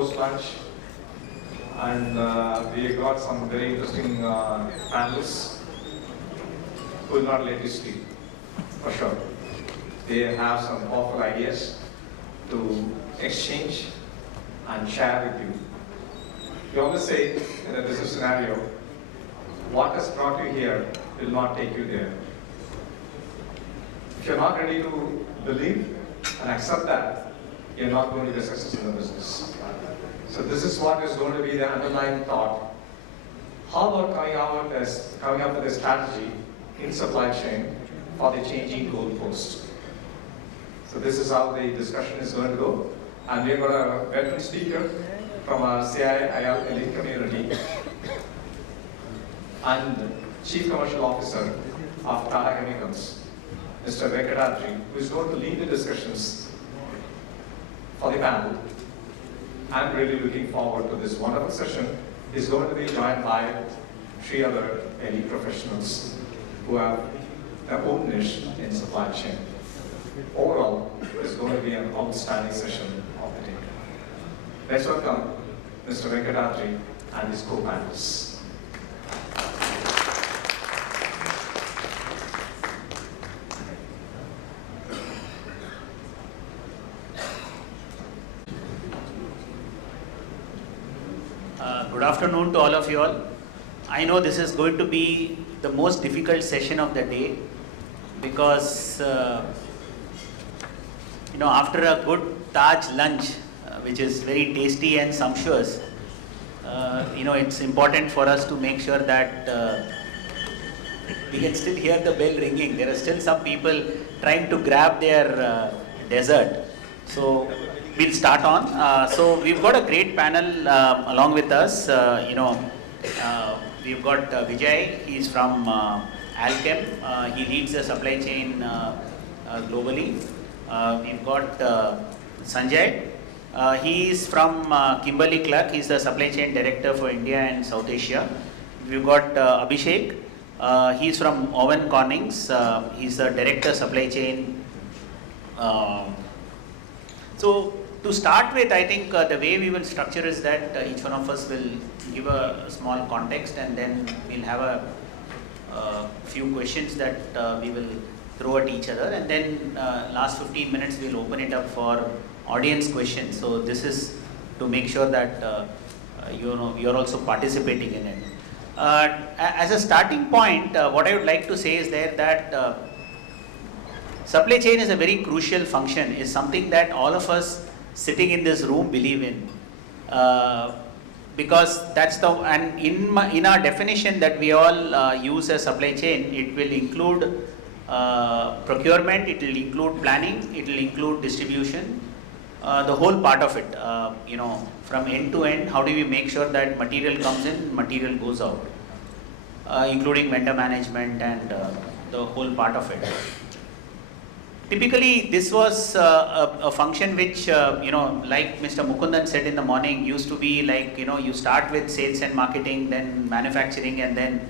post lunch, and we got some very interesting panelists who will not let you sleep, for sure. They have some powerful ideas to exchange and share with you. We always say in a business scenario, what has brought you here will not take you there. If you're not ready to believe and accept that, you're not going to be successful in the business. So this is what is going to be the underlying thought. How about coming up with a strategy in supply chain for the changing goalpost? So this is how the discussion is going to go. And we've got a veteran speaker from our CII elite community and Chief Commercial Officer of Tata Chemicals, Mr. Venkatadri, who is going to lead the discussions for the panel. I'm really looking forward to this wonderful session. He's going to be joined by 3 other elite professionals who have their own niche in supply chain. Overall, it's going to be an outstanding session of the day. Let's welcome Mr. Venkatadri and his co-panelists. Good afternoon to all of you all. I know this is going to be the most difficult session of the day because after a good Taj lunch, which is very tasty and sumptuous, it's important for us to make sure that we can still hear the bell ringing. There are still some people trying to grab their dessert. So we'll start on. So we've got a great panel along with us. We've got Vijay. He's from Alchem. He leads the supply chain globally. We've got Sanjay. He is from Kimberly-Clark. He's the supply chain director for India and South Asia. We've got Abhishek. He's from Owen Cornings. He's the director supply chain. So to start with, I think the way we will structure is that each one of us will give a small context, and then we'll have a few questions that we will throw at each other, and then last 15 minutes we'll open it up for audience questions. So this is to make sure that you're also participating in it. As a starting point, what I would like to say is that supply chain is a very crucial function, is something that all of us sitting in this room believe in, because that's and in our definition that we all use as supply chain, it will include procurement, it will include planning, it will include distribution, the whole part of it, from end to end. How do we make sure that material comes in, material goes out, including vendor management and the whole part of it. Typically, this was a function which, like Mr. Mukundan said in the morning, used to be like, you start with sales and marketing, then manufacturing, and then,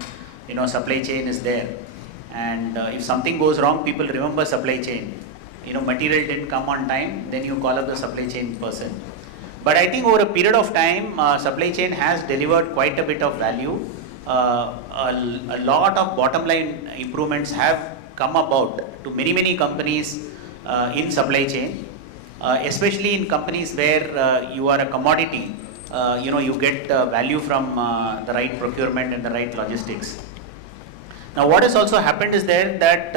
supply chain is there. And if something goes wrong, people remember supply chain. Material didn't come on time, then you call up the supply chain person. But I think over a period of time, supply chain has delivered quite a bit of value. A lot of bottom line improvements have come about to many companies in supply chain, especially in companies where you are a commodity. You get value from the right procurement and the right logistics. Now, what has also happened is that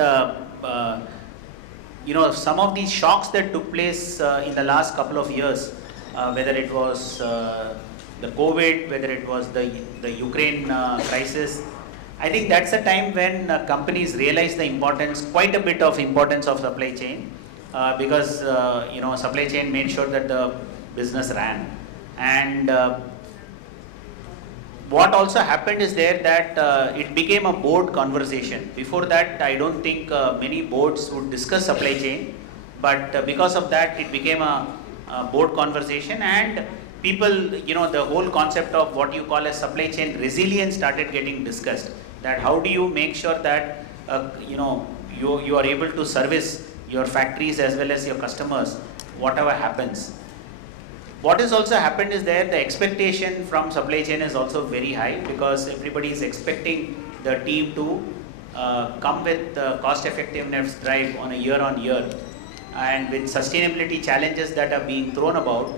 some of these shocks that took place in the last couple of years, whether it was the COVID, whether it was the Ukraine crisis, I think that's a time when companies realize quite a bit of importance of supply chain, because supply chain made sure that the business ran. And what also happened is that it became a board conversation. Before that, I don't think many boards would discuss supply chain, but because of that, it became a board conversation, and people, the whole concept of what you call as supply chain resilience started getting discussed. That how do you make sure that you are able to service your factories as well as your customers, whatever happens. What has also happened is that the expectation from supply chain is also very high, because everybody is expecting the team to come with cost effectiveness drive on a year, and with sustainability challenges that are being thrown about,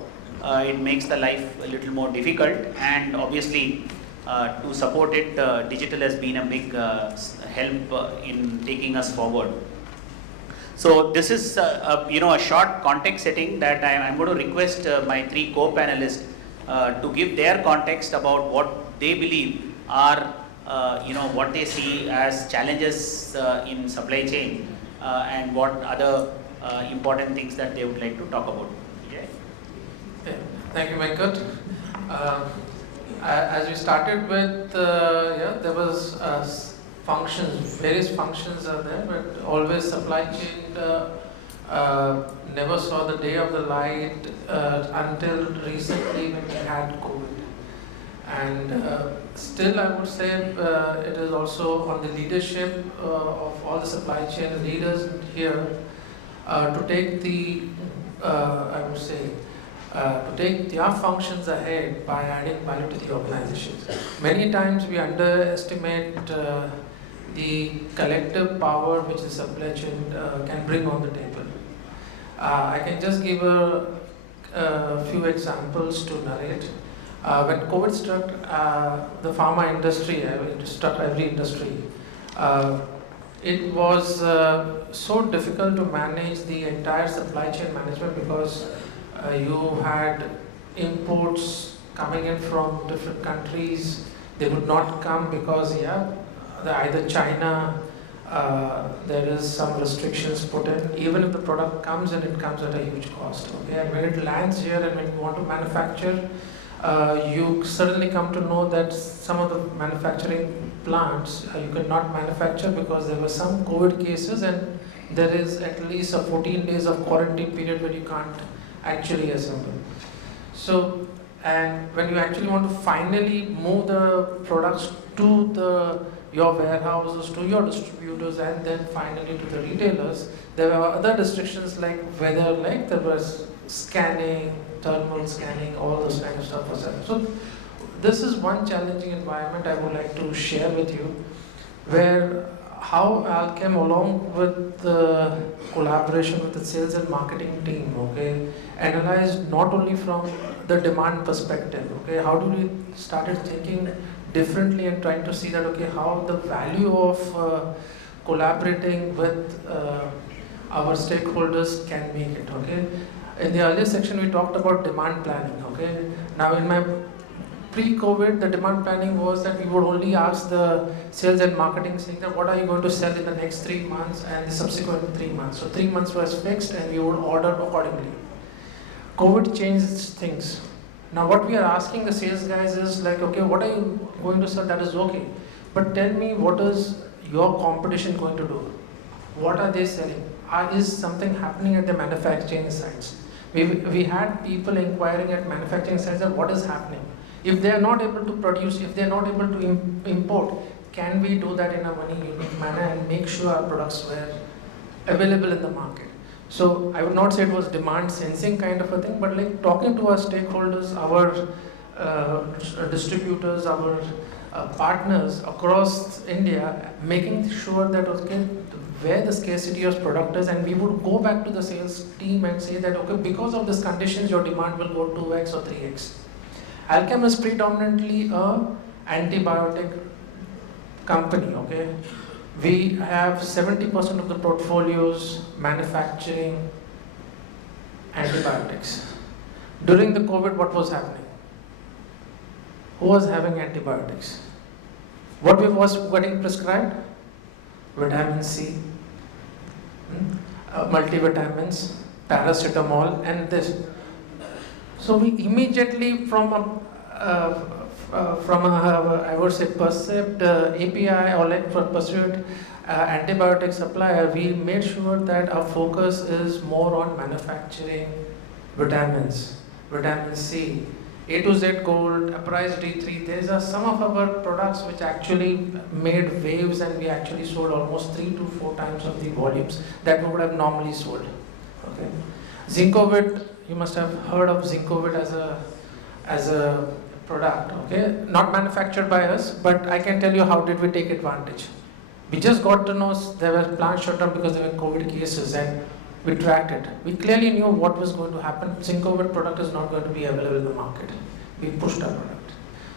it makes the life a little more difficult, and obviously to support it, digital has been a big help in taking us forward. So this is a short context setting that I'm going to request my three co-panelists to give their context about what they believe are what they see as challenges in supply chain, and what other important things that they would like to talk about. Yeah. Thank you, Venkat. As we started with, there was functions, various functions are there, but always supply chain never saw the day of the light until recently when we had COVID. And still I would say it is also on the leadership of all the supply chain leaders here to take the, I would say, to take their functions ahead by adding value to the organizations. Many times we underestimate the collective power which the supply chain can bring on the table. I can just give a few examples to narrate. When COVID struck the pharma industry, it struck every industry, it was so difficult to manage the entire supply chain management, because you had imports coming in from different countries. They would not come because either China, there is some restrictions put in. Even if the product comes in, it comes at a huge cost. Okay, and when it lands here and when you want to manufacture, you suddenly come to know that some of the manufacturing plants you could not manufacture because there were some COVID cases, and there is at least a 14 days of quarantine period where you can't actually assemble. So, and when you actually want to finally move the products to your warehouses, to your distributors, and then finally to the retailers, there were other restrictions like weather, like there was scanning, thermal scanning, all those kind of stuff was there. So this is one challenging environment I would like to share with you, where how Alchem, along with the collaboration with the sales and marketing team, okay, analyzed not only from the demand perspective, okay, how do we started thinking differently and trying to see that, okay, how the value of collaborating with our stakeholders can make it, okay. In the earlier section we talked about demand planning, okay. Now in my pre-COVID, the demand planning was that we would only ask the sales and marketing saying that what are you going to sell in the next 3 months and the subsequent 3 months. So 3 months was fixed and we would order accordingly. COVID changed things. Now what we are asking the sales guys is like, okay, what are you going to sell? That is okay. But tell me, what is your competition going to do? What are they selling? Is something happening at the manufacturing sites? We had people inquiring at manufacturing sites that what is happening. If they are not able to produce, if they are not able to import, can we do that in a very unique manner and make sure our products were available in the market? So I would not say it was demand sensing kind of a thing, but like talking to our stakeholders, our distributors, our partners across India, making sure that, okay, where the scarcity of product is, and we would go back to the sales team and say that, okay, because of these conditions, your demand will go 2x or 3x. Alchem is predominantly a antibiotic company, okay. We have 70% of the portfolios manufacturing antibiotics. During the COVID, what was happening? Who was having antibiotics? What was getting prescribed? Vitamin C, multivitamins, paracetamol, and this. So we immediately from a I would say perceived API or like perceived antibiotic supplier, we made sure that our focus is more on manufacturing vitamins, vitamin C, A to Z Gold, Apprise D3. These are some of our products which actually made waves, and we actually sold almost 3 to 4 times of the volumes that we would have normally sold. Okay. Zincovit you must have heard of Zincovid as a product, okay? Not manufactured by us, but I can tell you how did we take advantage. We just got to know there were plants shut down because there were COVID cases, and we tracked it. We clearly knew what was going to happen. Zincovid product is not going to be available in the market. We pushed our product.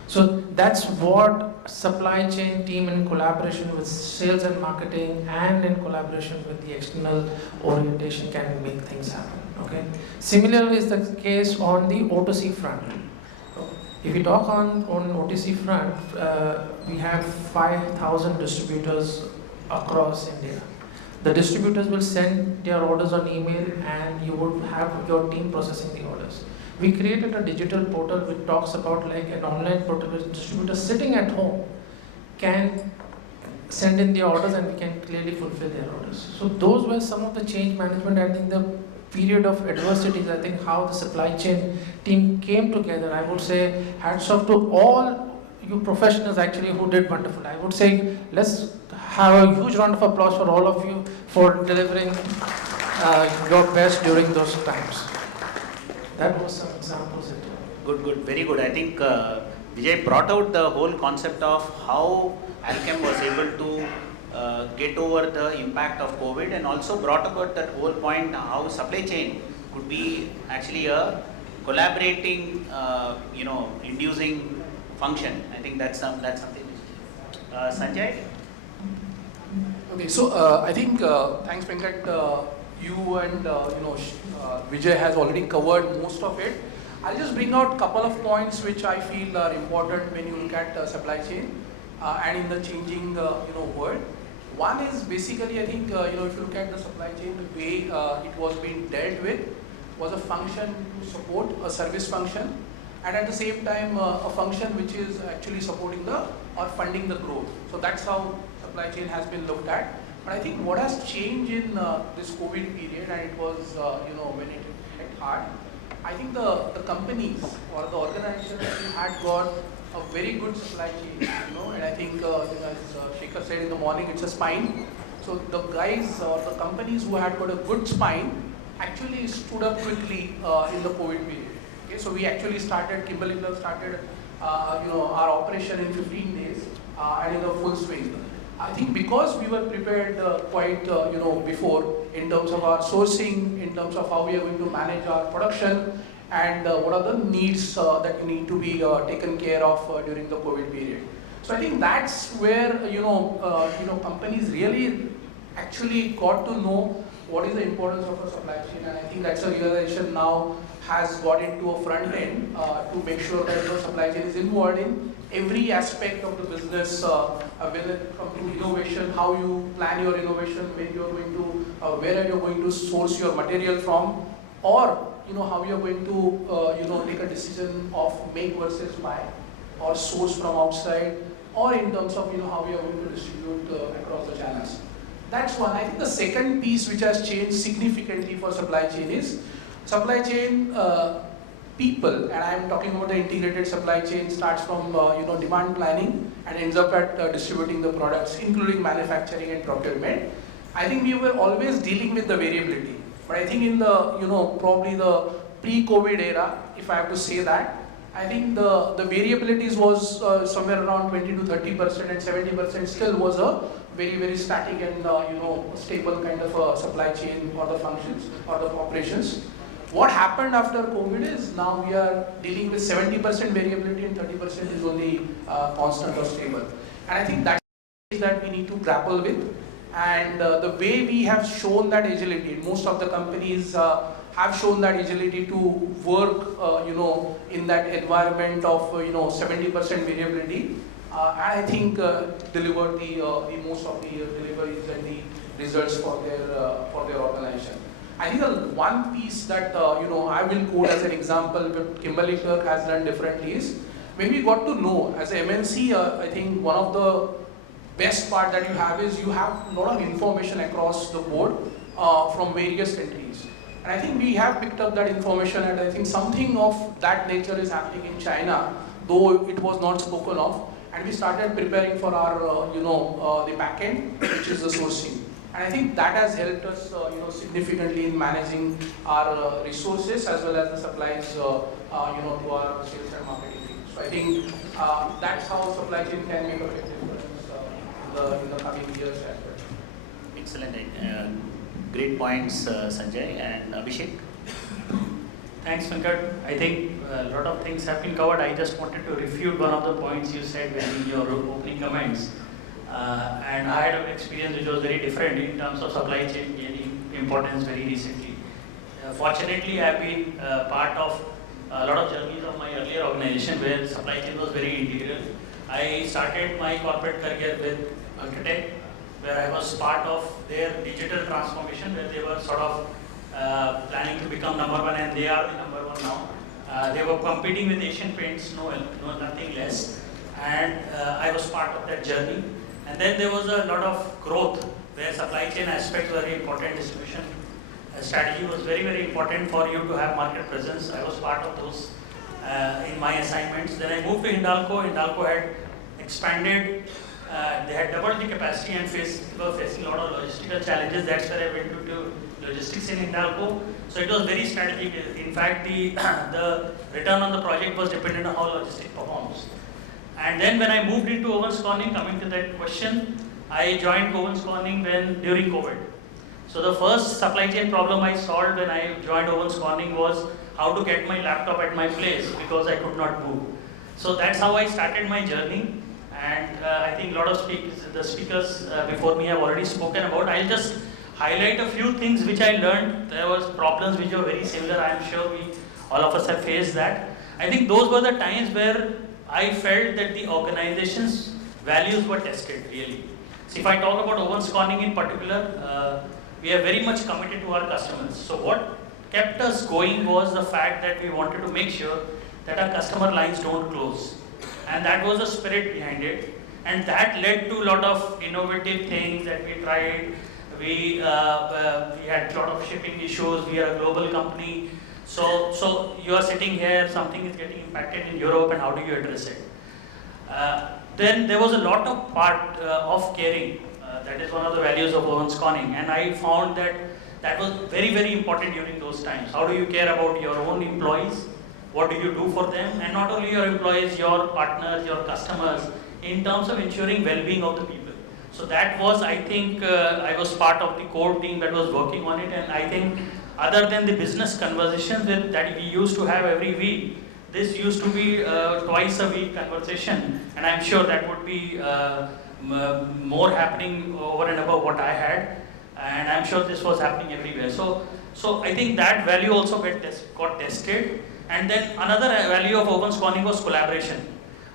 So that's what supply chain team in collaboration with sales and marketing and in collaboration with the external orientation can make things happen. Okay. Similarly is the case on the O2C front. If we talk on OTC front, we have 5,000 distributors across India. The distributors will send their orders on email and you would have your team processing the orders. We created a digital portal which talks about like an online portal where distributors sitting at home can send in their orders and we can clearly fulfill their orders. So those were some of the change management. I think the period of adversities, I think how the supply chain team came together, I would say hats off to all you professionals actually who did wonderful. I would say let's have a huge round of applause for all of you for delivering your best during those times. That was some examples. Good, very good. I think Vijay brought out the whole concept of how Alchem was able to get over the impact of COVID, and also brought about that whole point how supply chain could be actually a collaborating, inducing function. I think that's something. Sanjay? Okay, so I think thanks Venkat, you and Vijay has already covered most of it. I'll just bring out a couple of points which I feel are important when you look at supply chain and in the changing world. One is basically, I think if you look at the supply chain, the way it was being dealt with was a function to support a service function, and at the same time a function which is actually supporting or funding the growth. So that's how supply chain has been looked at. But I think what has changed in this COVID period, and it was when it hit hard, I think the companies or the organizations had got a very good supply chain, and I think as Shekhar said in the morning, it's a spine. So the guys or the companies who had got a good spine actually stood up quickly in the COVID period. Okay, so we actually started, Kimberly-Clark started our operation in 15 days and in a full swing. I think because we were prepared quite before in terms of our sourcing, in terms of how we are going to manage our production, and what are the needs that need to be taken care of during the COVID period. So I think that's where companies really actually got to know what is the importance of a supply chain, and I think that's a realization now has got into a front end to make sure that the supply chain is involved in every aspect of the business, whether from innovation, how you plan your innovation, when you're going to, where are you going to source your material from, or how you're going to take a decision of make versus buy, or source from outside, or in terms of how we are going to distribute across the channels. That's one. I think the second piece which has changed significantly for supply chain is supply chain people, and I am talking about the integrated supply chain, starts from demand planning and ends up at distributing the products, including manufacturing and procurement. I think we were always dealing with the variability, but I think in the probably the pre-COVID era, if I have to say that, I think the variabilities was somewhere around 20 to 30%, and 70% still was a very static and stable kind of a supply chain or the functions or the operations. What happened after COVID is now we are dealing with 70% variability and 30% is only constant or stable. And I think that is that we need to grapple with. And the way we have shown that agility, most of the companies have shown that agility to work, in that environment of 70% variability, and I think delivered the most of the deliveries and the results for their organization. I think the one piece that I will quote as an example, but Kimberly-Clark has done differently is when we got to know as a MNC, I think one of the best part that you have is you have a lot of information across the board from various countries. And I think we have picked up that information, and I think something of that nature is happening in China, though it was not spoken of. And we started preparing for our, the back end, which is the sourcing. And I think that has helped us significantly in managing our resources as well as the supplies to our sales and marketing team. So I think that's how supply chain can make a big difference in the coming years as well. Excellent. Great points, Sanjay. And Abhishek? Thanks, Venkat. I think a lot of things have been covered. I just wanted to refute one of the points you said in your opening comments. And I had an experience which was very different in terms of supply chain gaining importance very recently. Fortunately, I have been part of a lot of journeys of my earlier organization where supply chain was very integral. I started my corporate career with Architect, where I was part of their digital transformation, where they were sort of planning to become number one, and they are the number one now. They were competing with Asian Paints, nothing less, and I was part of that journey. And then there was a lot of growth where supply chain aspects were very important, distribution strategy was very, very important for you to have market presence. I was part of those in my assignments. Then I moved to Hindalco. Hindalco had expanded, they had doubled the capacity and were facing a lot of logistical challenges. That's where I went to do logistics in Hindalco. So it was very strategic. In fact, the return on the project was dependent on how logistics performs. And then when I moved into Owens Corning, coming to that question, I joined Owens Corning during COVID. So the first supply chain problem I solved when I joined Owens Corning was how to get my laptop at my place because I could not move. So that's how I started my journey. And I think a lot of the speakers before me have already spoken about. I'll just highlight a few things which I learned. There was problems which were very similar. I'm sure all of us have faced that. I think those were the times where I felt that the organization's values were tested, really. So if I talk about Owens Corning in particular, we are very much committed to our customers. So what kept us going was the fact that we wanted to make sure that our customer lines don't close. And that was the spirit behind it. And that led to a lot of innovative things that we tried. We had a lot of shipping issues. We are a global company. So you are sitting here, something is getting impacted in Europe, and how do you address it? Then there was a lot of part of caring. That is one of the values of Owens Corning, and I found that was very, very important during those times. How do you care about your own employees? What do you do for them? And not only your employees, your partners, your customers, in terms of ensuring well-being of the people. So that was, I think, I was part of the core team that was working on it, and I think other than the business conversations that we used to have every week, this used to be twice a week conversation, and I'm sure that would be more happening over and above what I had, and I'm sure this was happening everywhere. So I think that value also got tested, and then another value of Owens Corning was collaboration.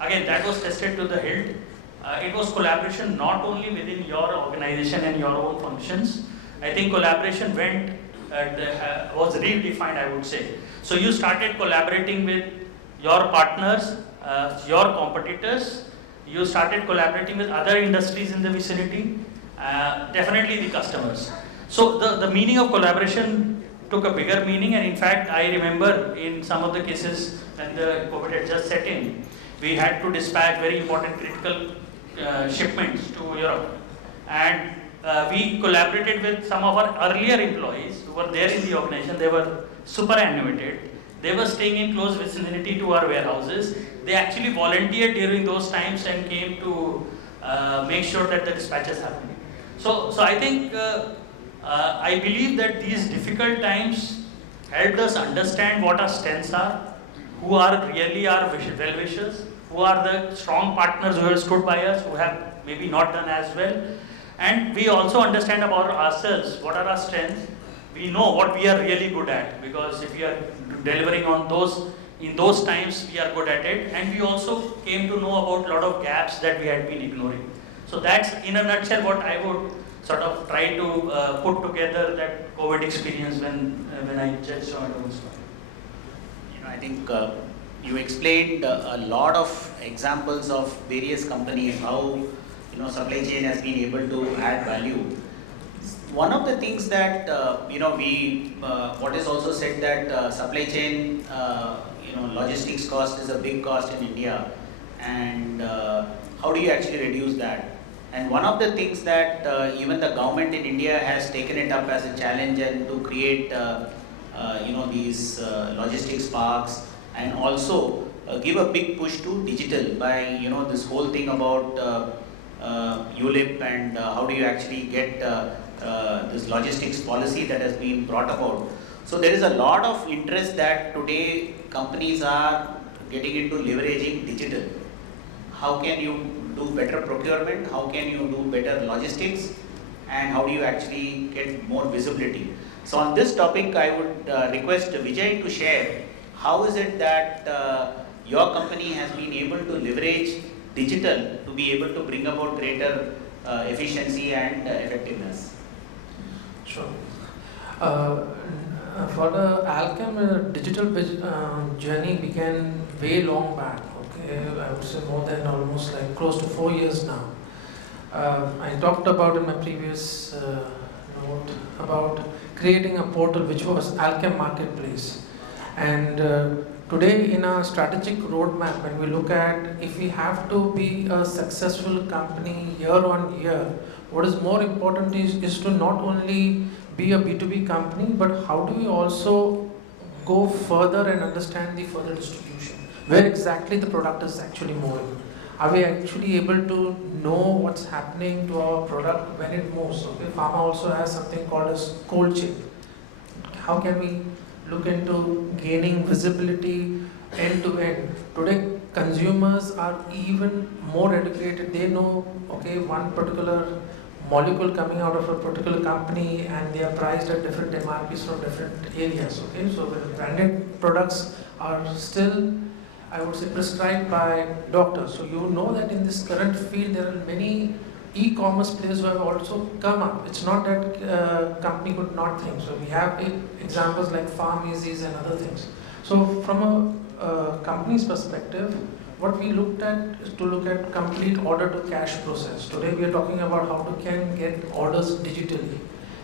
Again, that was tested to the hilt. It was collaboration not only within your organization and your own functions. I think collaboration was redefined, I would say. So you started collaborating with your partners, your competitors. You started collaborating with other industries in the vicinity, definitely the customers. So the meaning of collaboration took a bigger meaning, and in fact, I remember in some of the cases when the COVID had just set in, we had to dispatch very important critical shipments to Europe. And we collaborated with some of our earlier employees who were there in the organization. They were superannuated. They were staying in close vicinity to our warehouses. They actually volunteered during those times and came to make sure that the dispatches happened. So I think, I believe that these difficult times helped us understand what our strengths are, who are really our well-wishers, who are the strong partners who have stood by us, who have maybe not done as well. And we also understand about ourselves, what are our strengths. We know what we are really good at, because if we are delivering on those, in those times we are good at it. And we also came to know about a lot of gaps that we had been ignoring. So that's in a nutshell what I would sort of try to put together that COVID experience when I just joined Owens Corning. I think you explained a lot of examples of various companies, how supply chain has been able to add value. One of the things that what is also said that supply chain logistics cost is a big cost in India, and how do you actually reduce that? And one of the things that even the government in India has taken it up as a challenge and to create these logistics parks, and also give a big push to digital by this whole thing about ULIP and how do you actually get this logistics policy that has been brought about. So there is a lot of interest that today companies are getting into leveraging digital. How can you do better procurement? How can you do better logistics? And how do you actually get more visibility? So on this topic, I would request Vijay to share how is it that your company has been able to leverage digital to be able to bring about greater efficiency and effectiveness. Sure. For the Alchem, digital journey began way long back. Okay, I would say more than almost like close to 4 years now. I talked about in my previous note about creating a portal which was Alchem Marketplace, and today in our strategic roadmap, when we look at if we have to be a successful company year on year, what is more important is to not only be a B2B company, but how do we also go further and understand the further distribution, where exactly the product is actually moving. Are we actually able to know what's happening to our product when it moves? Okay, pharma also has something called as cold chain. How can we look into gaining visibility end to end? Today, consumers are even more educated. They know, okay, one particular molecule coming out of a particular company and they are priced at different MRPs from different areas. Okay, so the branded products are still, I would say, prescribed by doctors. So you know that in this current field there are many e-commerce players who have also come up. It's not that company could not think. So we have examples like pharmacies and other things. So from a company's perspective, what we looked at is to look at complete order to cash process. Today we are talking about how to can get orders digitally.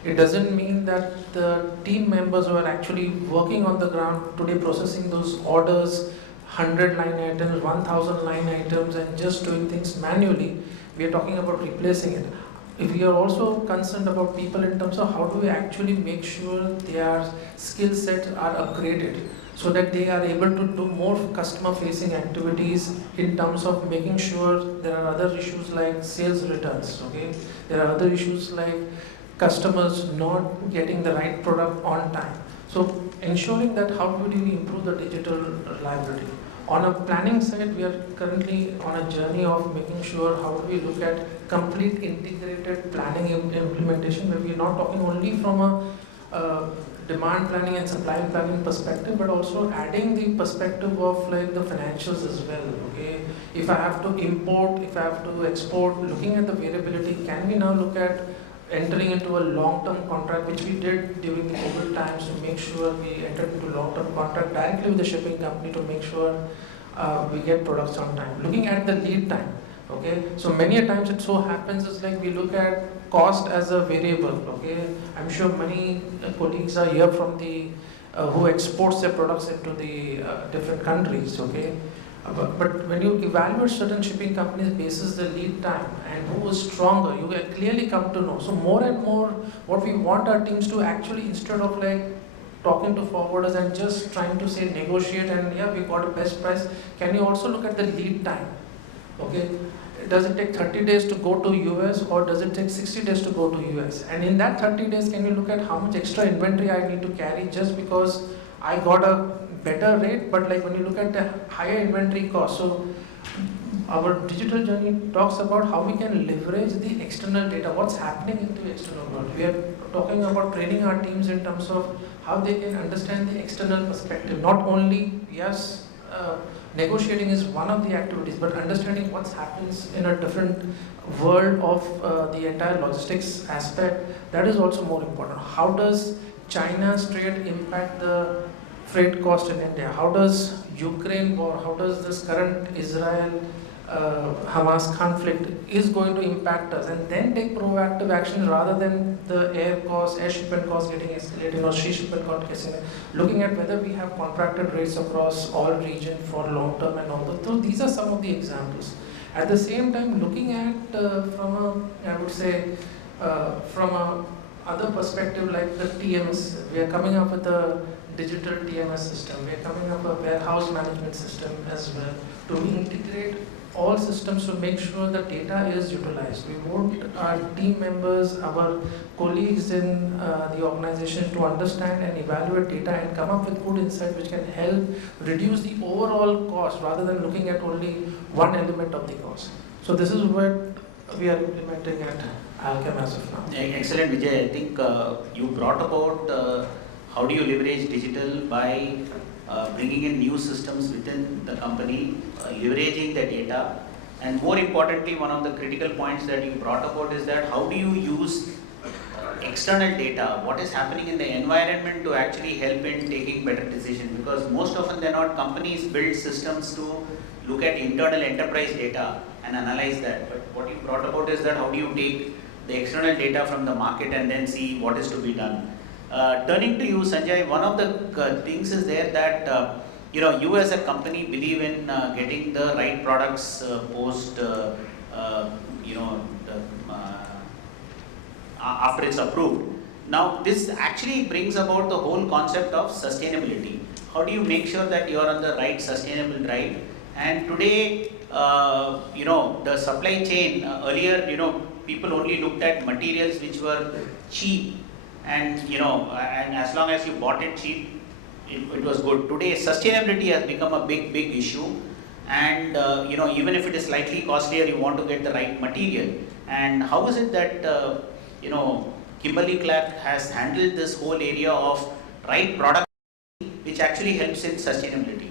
It doesn't mean that the team members who are actually working on the ground today processing those orders, 100 line items, 1000 line items, and just doing things manually. We are talking about replacing it. If we are also concerned about people in terms of how do we actually make sure their skill sets are upgraded, so that they are able to do more customer facing activities in terms of making sure there are other issues like sales returns, okay? There are other issues like customers not getting the right product on time. So ensuring that how do we improve the digital liability. On a planning side, we are currently on a journey of making sure how do we look at complete integrated planning implementation, where we are not talking only from a demand planning and supply planning perspective, but also adding the perspective of like the financials as well. Okay, if I have to import, if I have to export, looking at the variability, can we now look at entering into a long-term contract, which we did during the COVID times, to make sure we entered into long-term contract directly with the shipping company to make sure we get products on time. Looking at the lead time. Okay, so many a times it so happens is like we look at cost as a variable. Okay, I'm sure many colleagues are here from the who exports their products into the different countries. Okay, but when you evaluate certain shipping companies basis the lead time and who is stronger, you will clearly come to know. So more and more, what we want our teams to actually, instead of like talking to forwarders and just trying to say negotiate and yeah we got a best price, can you also look at the lead time? Okay, does it take 30 days to go to US or does it take 60 days to go to US? And in that 30 days, can you look at how much extra inventory I need to carry just because I got a better rate? But like when you look at the higher inventory cost, so our digital journey talks about how we can leverage the external data, what's happening in the external world. We are talking about training our teams in terms of how they can understand the external perspective, not only, yes, negotiating is one of the activities, but understanding what happens in a different world of the entire logistics aspect, that is also more important. How does China's trade impact the freight cost in India? How does Ukraine war, how does this current Israel Hamas conflict is going to impact us, and then take proactive action rather than the air shipment cost getting escalated or sea shipment cost getting, looking at whether we have contracted rates across all regions for long term and all that. So these are some of the examples. At the same time, looking at from a, I would say, from a other perspective like the TMS, we are coming up with a digital TMS system. We are coming up with a warehouse management system as well to integrate all systems to make sure the data is utilized. We want our team members, our colleagues in the organization to understand and evaluate data and come up with good insight which can help reduce the overall cost rather than looking at only one element of the cost. So this is what we are implementing at Alchem as of now. Excellent, Vijay. I think you brought about how do you leverage digital by bringing in new systems within the company, leveraging the data, and more importantly, one of the critical points that you brought about is that how do you use external data, what is happening in the environment to actually help in taking better decisions, because most often than not companies build systems to look at internal enterprise data and analyze that, but what you brought about is that how do you take the external data from the market and then see what is to be done. Turning to you, Sanjay, one of the things is there that you as a company believe in getting the right products after it's approved. Now, this actually brings about the whole concept of sustainability. How do you make sure that you are on the right sustainable drive? And today, the supply chain, earlier, people only looked at materials which were cheap. And as long as you bought it cheap, it was good. Today, sustainability has become a big issue, and even if it is slightly costlier, you want to get the right material. And how is it that Kimberly-Clark has handled this whole area of right product, which actually helps in sustainability?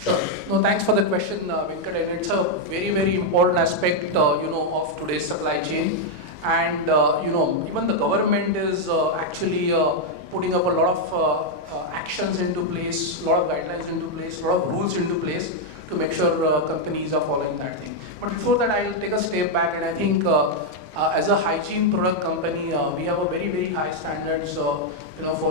Sure. No, thanks for the question, Venkat. And it's a very important aspect, of today's supply chain. And even the government is actually putting up a lot of actions into place, a lot of guidelines into place, a lot of rules into place to make sure companies are following that thing. But before that, I'll take a step back, and I think as a hygiene product company, we have a very high standards, for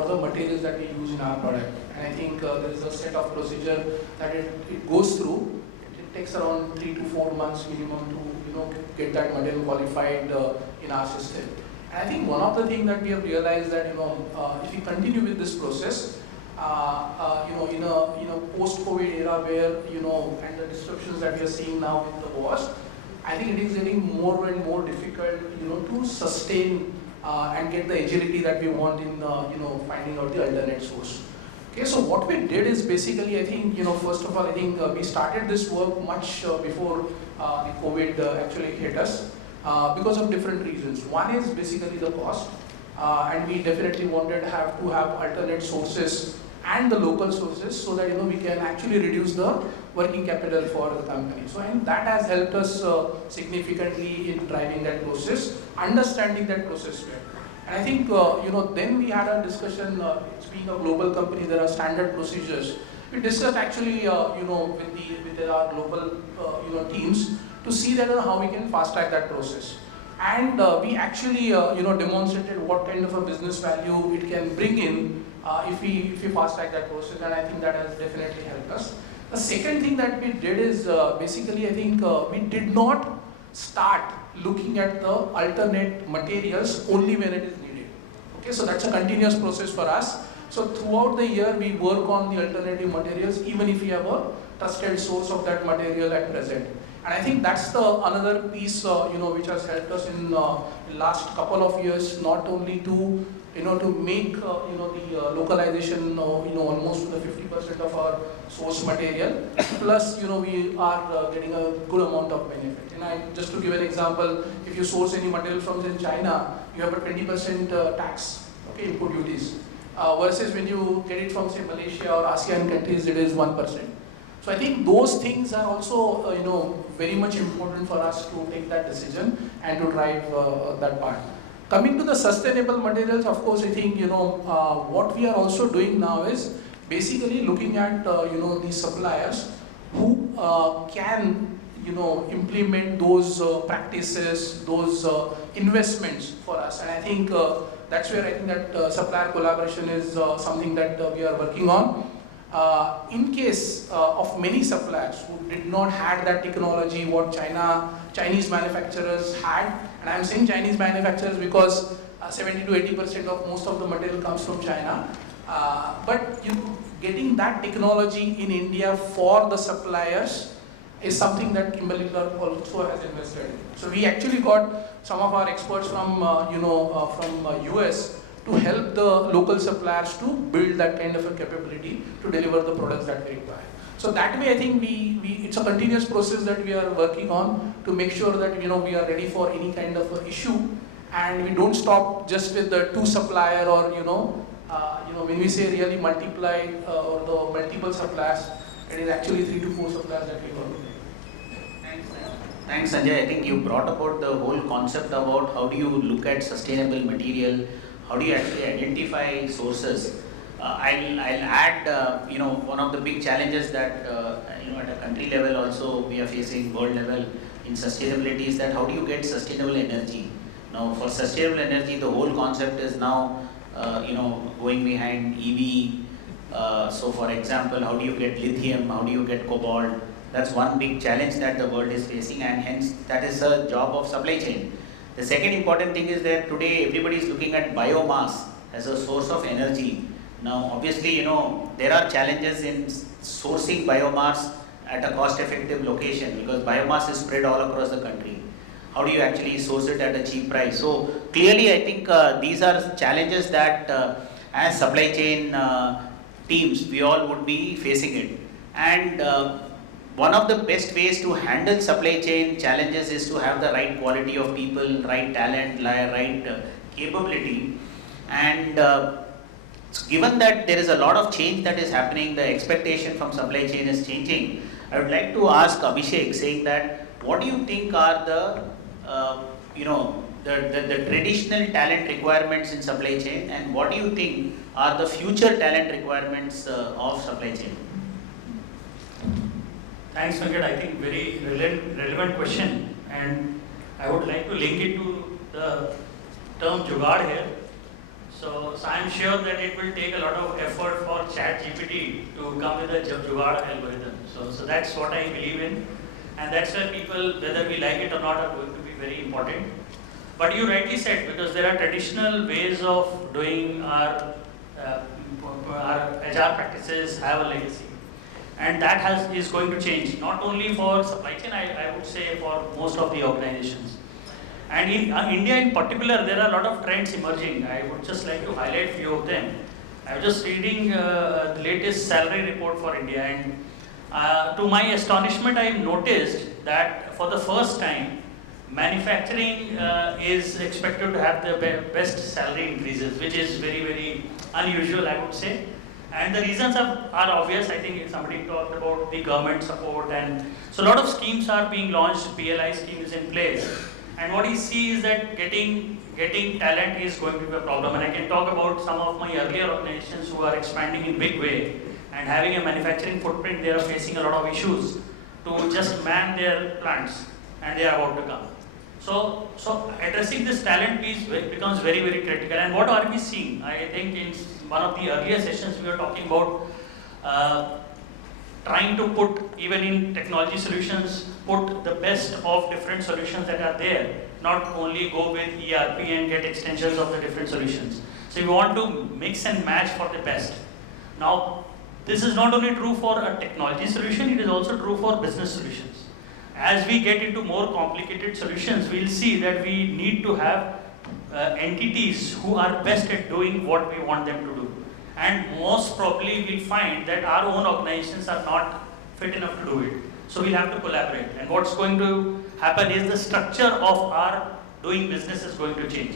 the materials that we use in our product. And I think there is a set of procedure that it goes through. It takes around 3 to 4 months minimum to get that material qualified in our system. And I think one of the things that we have realized that if we continue with this process, in a post-COVID era where and the disruptions that we are seeing now with the wars, I think it is getting more and more difficult to sustain and get the agility that we want in finding out the alternate source. Okay, so what we did is basically, I think, first of all, I think we started this work much before the COVID actually hit us because of different reasons. One is basically the cost, and we definitely wanted to have alternate sources and the local sources so that we can actually reduce the working capital for the company. So, and that has helped us significantly in driving that process, understanding that process well. And I think, then we had a discussion, being a global company, there are standard procedures. We discussed actually, with our global, teams to see that how we can fast track that process. And we actually, demonstrated what kind of a business value it can bring in if we fast track that process, and I think that has definitely helped us. The second thing that we did is basically, I think we did not start looking at the alternate materials only when it is needed. Okay, so that's a continuous process for us. So throughout the year, we work on the alternative materials, even if we have a trusted source of that material at present. And I think that's the another piece, which has helped us in the last couple of years, not only to to make the localization almost to the 50% of our source material, plus we are getting a good amount of benefit. And just to give an example, if you source any material from China, you have a 20% tax, okay, input duties, versus when you get it from say Malaysia or ASEAN countries, it is 1%. So I think those things are also very much important for us to take that decision and to drive that part. Coming to the sustainable materials, of course, I think what we are also doing now is basically looking at the suppliers who can implement those practices, those investments for us, and I think that's where I think that supplier collaboration is something that we are working on. In case of many suppliers who did not had that technology what Chinese manufacturers had, and I'm saying Chinese manufacturers because 70 to 80% of most of the material comes from China. But getting that technology in India for the suppliers is something that Kimberly-Clark also has invested in. So we actually got some of our experts from US to help the local suppliers to build that kind of a capability to deliver the products that they require. So that way, I think it's a continuous process that we are working on to make sure that we are ready for any kind of issue, and we don't stop just with the 2 supplier or when we say really multiply or the multiple suppliers, it is actually 3 to 4 suppliers that we work with. Thanks, Sanjay. I think you brought about the whole concept about how do you look at sustainable material, how do you actually identify sources. I'll add, one of the big challenges that, at a country level also we are facing, world level in sustainability, is that how do you get sustainable energy. Now, for sustainable energy, the whole concept is now, going behind EV. So, for example, how do you get lithium? How do you get cobalt? That's one big challenge that the world is facing, and hence that is a job of supply chain. The second important thing is that today everybody is looking at biomass as a source of energy. Now, obviously, there are challenges in sourcing biomass at a cost-effective location because biomass is spread all across the country. How do you actually source it at a cheap price? So clearly, I think these are challenges that as supply chain teams, we all would be facing it. And one of the best ways to handle supply chain challenges is to have the right quality of people, right talent, right capability. And given that there is a lot of change that is happening, the expectation from supply chain is changing. I would like to ask Abhishek, saying that what do you think are the traditional talent requirements in supply chain, and what do you think are the future talent requirements of supply chain? Thanks, Venkat. I think very relevant question, and I would like to link it to the term Jugaad here. So I'm sure that it will take a lot of effort for ChatGPT to come with a Jugaad algorithm. So that's what I believe in, and that's where people, whether we like it or not, are going to be very important. But you rightly said, because there are traditional ways of doing our HR practices have a legacy. And that is going to change, not only for supply chain, I would say for most of the organizations. And in India in particular, there are a lot of trends emerging. I would just like to highlight a few of them. I was just reading the latest salary report for India, and to my astonishment, I noticed that for the first time, manufacturing is expected to have the best salary increases, which is very, very unusual, I would say. And the reasons are obvious. I think somebody talked about the government support, and so a lot of schemes are being launched, PLI scheme is in place. And what we see is that getting talent is going to be a problem. And I can talk about some of my earlier organizations who are expanding in big way and having a manufacturing footprint. They are facing a lot of issues to just man their plants, and they are about to come. So addressing this talent piece becomes very, very critical. And what are we seeing? I think in one of the earlier sessions we were talking about trying to put, even in technology solutions, put the best of different solutions that are there, not only go with ERP and get extensions of the different solutions. So we want to mix and match for the best. Now, this is not only true for a technology solution, it is also true for business solutions. As we get into more complicated solutions, we'll see that we need to have entities who are best at doing what we want them to do. And most probably we'll find that our own organizations are not fit enough to do it. So we'll have to collaborate. And what's going to happen is the structure of our doing business is going to change.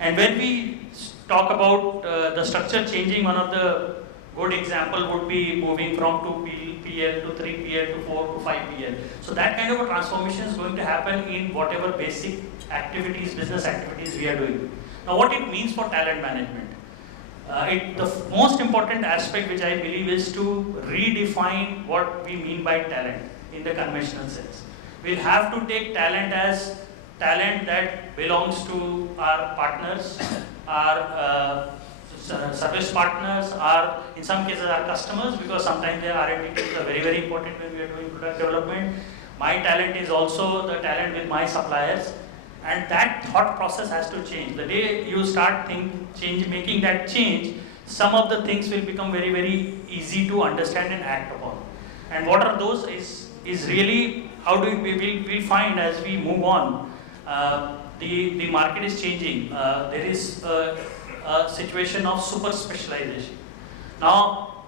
And when we talk about the structure changing, one of the good example would be moving from 2 PL to 3 PL to 4 to 5 PL. So that kind of a transformation is going to happen in whatever basic activities, business activities we are doing. Now what it means for talent management. The most important aspect which I believe is to redefine what we mean by talent in the conventional sense. We'll have to take talent as talent that belongs to our partners, our service partners, our in some cases our customers, because sometimes their R&D teams are very, very important when we are doing product development. My talent is also the talent with my suppliers, and that thought process has to change. The day you start making that change, some of the things will become very, very easy to understand and act upon. And what are those is really how do we'll find as we move on. The market is changing. There is a situation of super specialization. Now,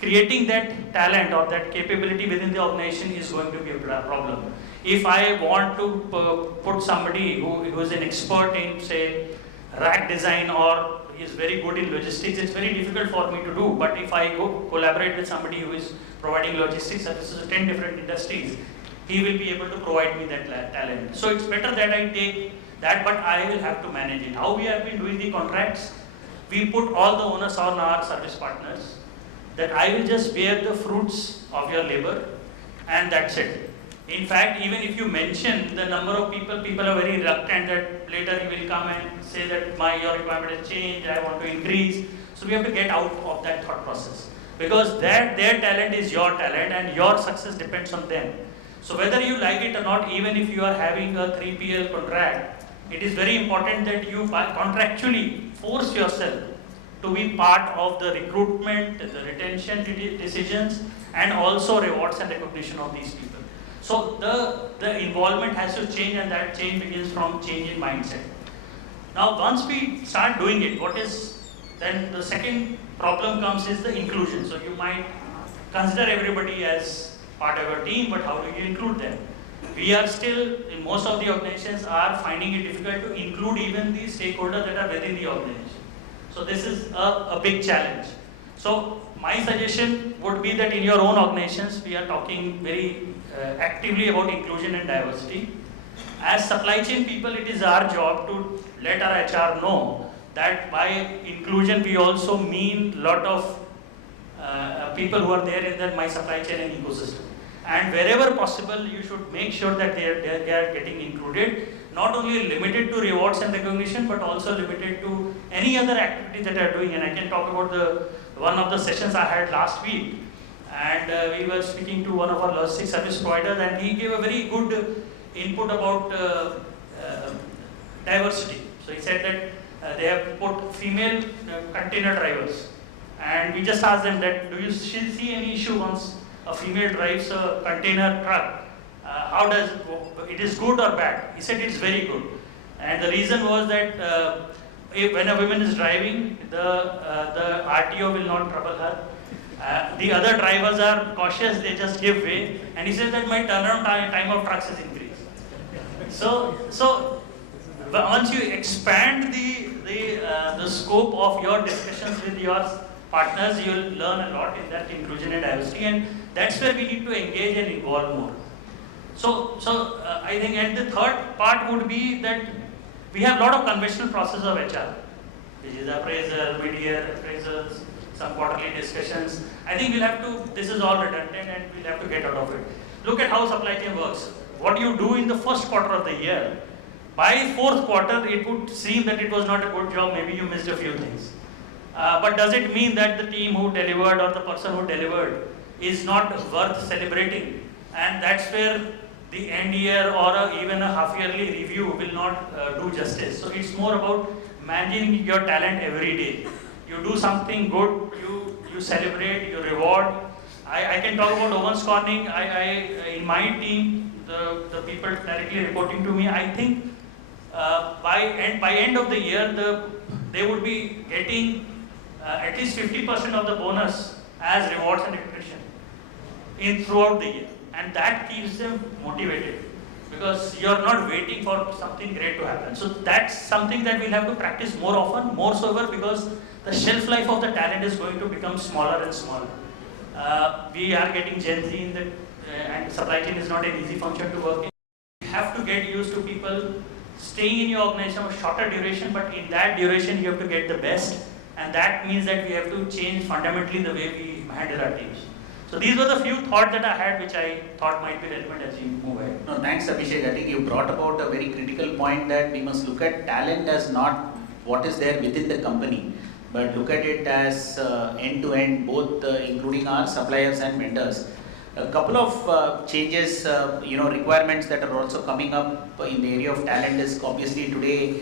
creating that talent or that capability within the organization is going to be a problem. If I want to put somebody who is an expert in, say, rack design or is very good in logistics, it's very difficult for me to do. But if I go collaborate with somebody who is providing logistics services to 10 different industries, he will be able to provide me that talent. So it's better that I take that, but I will have to manage it. How we have been doing the contracts, we put all the onus on our service partners, that I will just bear the fruits of your labor, and that's it. In fact, even if you mention the number of people are very reluctant that later he will come and say that your requirement has changed, I want to increase. So we have to get out of that thought process, because their talent is your talent and your success depends on them. So whether you like it or not, even if you are having a 3PL contract, it is very important that you contractually force yourself to be part of the recruitment, the retention decisions, and also rewards and recognition of these people. So the involvement has to change, and that change begins from change in mindset. Now, once we start doing it, then the second problem comes is the inclusion. So you might consider everybody as part of your team, but how do you include them? We are still, in most of the organizations, are finding it difficult to include even the stakeholders that are within the organization. So this is a big challenge. So my suggestion would be that in your own organizations, we are talking very actively about inclusion and diversity. As supply chain people, it is our job to let our HR know that by inclusion we also mean a lot of people who are there in my supply chain and ecosystem. And wherever possible, you should make sure that they are getting included, not only limited to rewards and recognition, but also limited to any other activity that they are doing. And I can talk about one of the sessions I had last week. And we were speaking to one of our logistics service providers, and he gave a very good input about diversity. So he said that they have put female container drivers, and we just asked them that, do you see any issue once a female drives a container truck? How does it is good or bad? He said it's very good, and the reason was that when a woman is driving, the RTO will not trouble her. The other drivers are cautious, they just give way, and he says that my turnaround time of trucks is increased. So once you expand the scope of your discussions with your partners, you will learn a lot in that inclusion and diversity, and that's where we need to engage and involve more. So I think, and the third part would be that we have a lot of conventional process of HR, which is appraisal, mid-year appraisals, some quarterly discussions. I think we'll have to, this is all redundant and we'll have to get out of it. Look at how supply chain works. What you do in the first quarter of the year, by fourth quarter, it would seem that it was not a good job, maybe you missed a few things. But does it mean that the team who delivered or the person who delivered is not worth celebrating? And that's where the end year or even a half yearly review will not do justice. So it's more about managing your talent every day. You do something good, you celebrate, you reward. I can talk about Owens Corning. In my team, the people directly reporting to me, I think by end of the year, they would be getting at least 50% of the bonus as rewards and recognition throughout the year. And that keeps them motivated, because you're not waiting for something great to happen. So that's something that we'll have to practice more often, more so ever, because the shelf life of the talent is going to become smaller and smaller. We are getting Gen Z in and supply chain is not an easy function to work in. You have to get used to people staying in your organization for shorter duration, but in that duration you have to get the best, and that means that we have to change fundamentally the way we handle our teams. So these were the few thoughts that I had, which I thought might be relevant as we move ahead. No, thanks Abhishek. I think you brought about a very critical point that we must look at talent as not what is there within the company, but look at it as end-to-end, both including our suppliers and vendors. A couple of changes, requirements that are also coming up in the area of talent is obviously today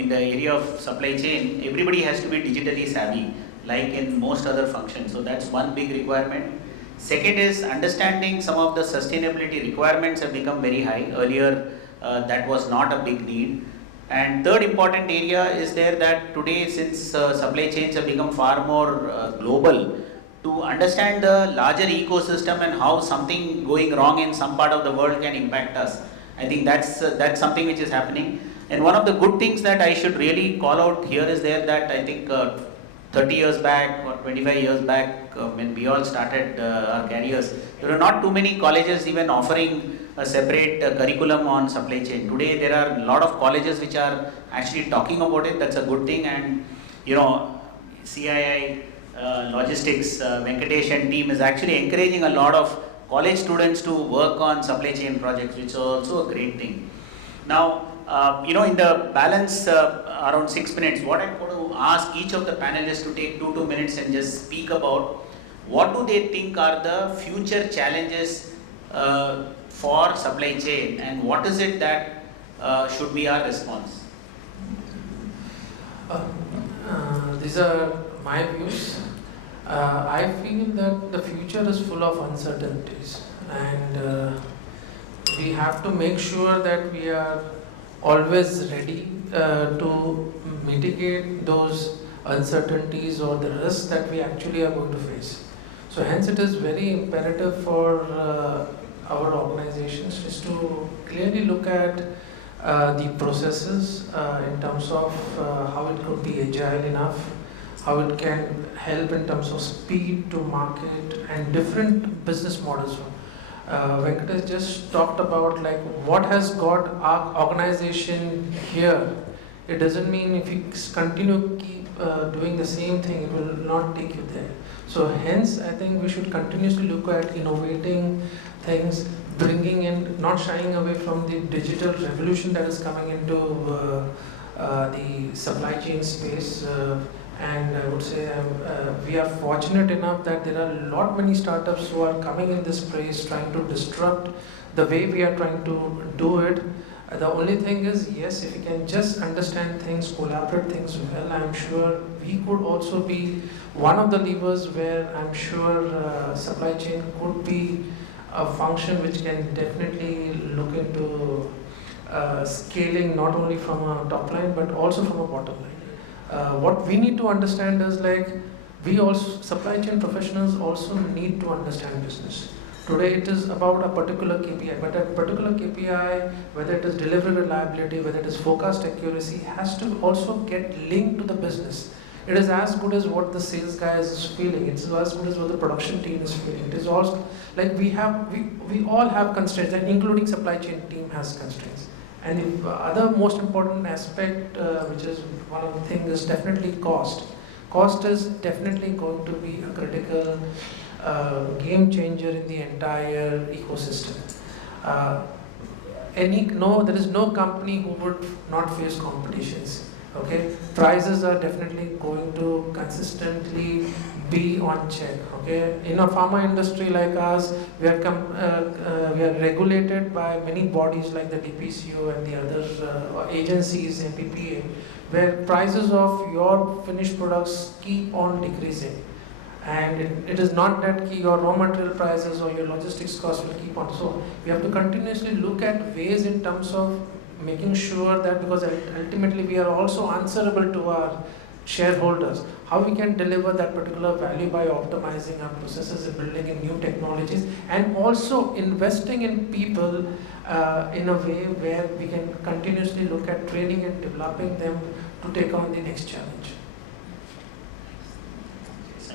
in the area of supply chain, everybody has to be digitally savvy, like in most other functions. So that's one big requirement. Second is understanding some of the sustainability requirements have become very high. Earlier, that was not a big need. And third important area is there that today, since supply chains have become far more global, to understand the larger ecosystem and how something going wrong in some part of the world can impact us. I think that's something which is happening. And one of the good things that I should really call out here is there that I think 30 years back or 25 years back when we all started our careers, there were not too many colleges even offering a separate curriculum on supply chain. Today there are a lot of colleges which are actually talking about it. That's a good thing. And CII Logistics, Venkatesh and team is actually encouraging a lot of college students to work on supply chain projects, which is also a great thing. Now, in the balance around 6 minutes, what I'm going to ask each of the panelists to take 2 minutes and just speak about what do they think are the future challenges for supply chain and what is it that should be our response. These are my views. I feel that the future is full of uncertainties, and we have to make sure that we are always ready to mitigate those uncertainties or the risks that we actually are going to face. So hence it is very imperative for our organizations is to clearly look at the processes in terms of how it could be agile enough, how it can help in terms of speed to market and different business models. Venkatesh just talked about like what has got our organization here. It doesn't mean if you continue keep doing the same thing, it will not take you there. So hence I think we should continuously look at innovating things, bringing in, not shying away from the digital revolution that is coming into the supply chain space. And I would say we are fortunate enough that there are many startups who are coming in this space trying to disrupt the way we are trying to do it. The only thing is, yes, if we can just understand things, collaborate things well, I'm sure we could also be one of the levers where I'm sure supply chain could be a function which can definitely look into scaling not only from a top line but also from a bottom line. What we need to understand is like we also, supply chain professionals also need to understand business. Today it is about a particular KPI, but that particular KPI, whether it is delivery reliability, whether it is forecast accuracy, has to also get linked to the business. It is as good as what the sales guy is feeling. It's as good as what the production team is feeling. It is also like we all have constraints, and including supply chain team has constraints. And the other most important aspect, which is one of the things, is definitely cost. Cost is definitely going to be a critical game changer in the entire ecosystem. There is no company who would not face competitions. Okay, prices are definitely going to consistently be on check. Okay, in a pharma industry like us, we are regulated by many bodies like the DPCO and the other agencies, MPPA, where prices of your finished products keep on decreasing. And it is not that your raw material prices or your logistics costs will keep on. So we have to continuously look at ways in terms of making sure that, because ultimately we are also answerable to our shareholders, how we can deliver that particular value by optimizing our processes and building in new technologies, and also investing in people in a way where we can continuously look at training and developing them to take on the next challenge.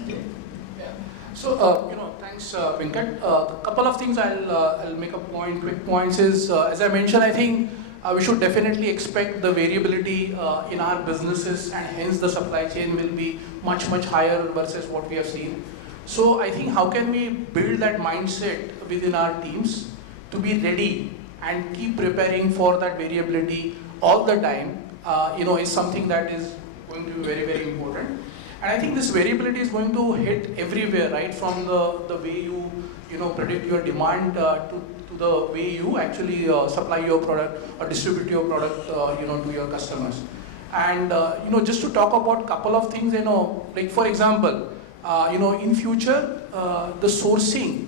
Yeah. So, thanks, Venkat. A couple of things I'll make a point. Quick points is, as I mentioned, I think we should definitely expect the variability in our businesses, and hence the supply chain will be much higher versus what we have seen. So I think how can we build that mindset within our teams to be ready and keep preparing for that variability all the time, is something that is going to be very, very important. And I think this variability is going to hit everywhere, right? From the way you predict your demand to the way you actually supply your product or distribute your product, to your customers. And just to talk about a couple of things, like for example, in future, the sourcing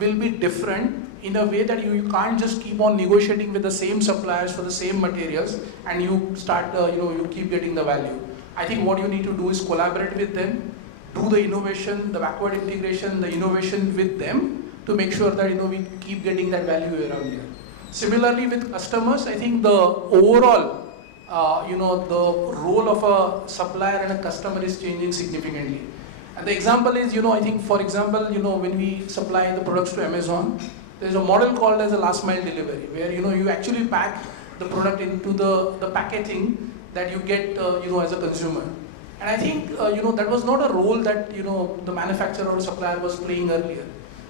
will be different in a way that you can't just keep on negotiating with the same suppliers for the same materials and you start, you keep getting the value. I think what you need to do is collaborate with them, do the innovation, the backward integration, the innovation with them to make sure that we keep getting that value around here. Similarly with customers, I think the overall, the role of a supplier and a customer is changing significantly. And the example is, I think for example, when we supply the products to Amazon, there's a model called as a last mile delivery, where you actually pack the product into the packaging that you get as a consumer. And I think that was not a role that the manufacturer or supplier was playing earlier.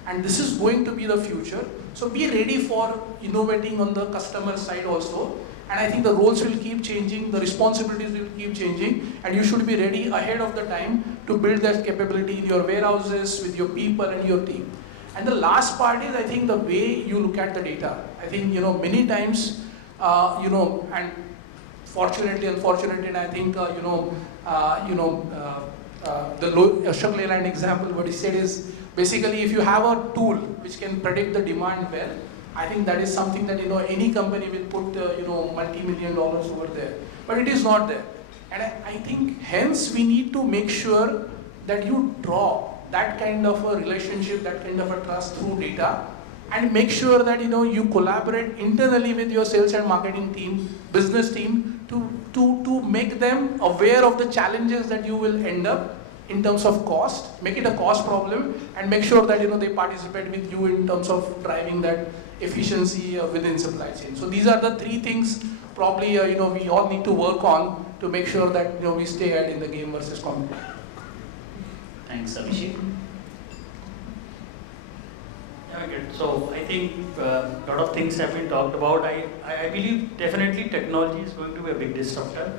And this is going to be the future. So be ready for innovating on the customer side also. And I think the roles will keep changing, the responsibilities will keep changing, and you should be ready ahead of the time to build that capability in your warehouses, with your people and your team. And the last part is, I think, the way you look at the data. I think, many times, and fortunately, unfortunately, and I think, the Ashok Leyland example, what he said is, basically, if you have a tool which can predict the demand well, I think that is something that, any company will put, multi-million dollars over there. But it is not there. And I think, hence, we need to make sure that you draw that kind of a relationship, that kind of a trust through data, and make sure that, you collaborate internally with your sales and marketing team, business team, to make them aware of the challenges that you will end up in terms of cost, make it a cost problem, and make sure that they participate with you in terms of driving that efficiency within supply chain. So these are the three things probably we all need to work on to make sure that we stay ahead in the game versus competition. Thanks, Abhishek. Yeah, good. So I think a lot of things have been talked about. I believe definitely technology is going to be a big disruptor.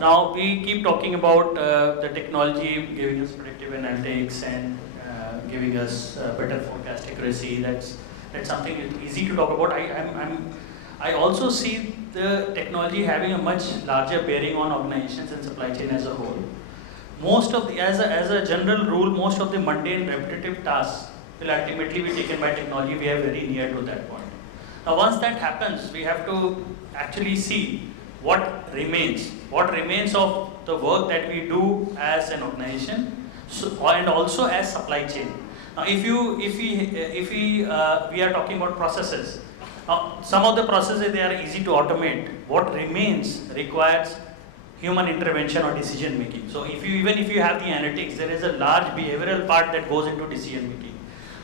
Now we keep talking about the technology giving us predictive analytics and giving us better forecast accuracy. That's something easy to talk about. I also see the technology having a much larger bearing on organizations and supply chain as a whole. Most of the, as a general rule, most of the mundane repetitive tasks will ultimately be taken by technology. We are very near to that point. Now once that happens, we have to actually see what remains of the work that we do as an organization, and also as supply chain. Now, if we are talking about processes, some of the processes they are easy to automate. What remains requires human intervention or decision making. So, even if you have the analytics, there is a large behavioral part that goes into decision making.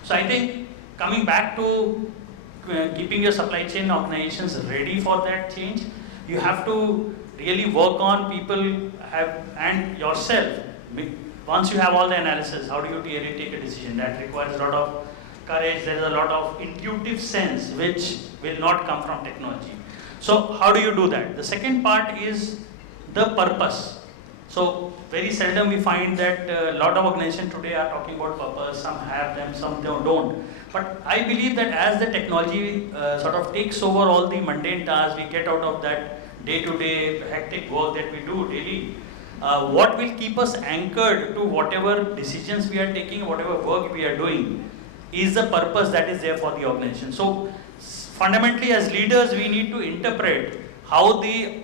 So, I think coming back to keeping your supply chain organizations ready for that change, you have to really work on people and yourself. Once you have all the analysis, how do you really take a decision? That requires a lot of courage. There is a lot of intuitive sense which will not come from technology. So how do you do that? The second part is the purpose. So very seldom we find that a lot of organizations today are talking about purpose. Some have them, some don't. But I believe that as the technology sort of takes over all the mundane tasks, we get out of that day-to-day hectic work that we do daily. What will keep us anchored to whatever decisions we are taking, whatever work we are doing, is the purpose that is there for the organization. So fundamentally, as leaders, we need to interpret how the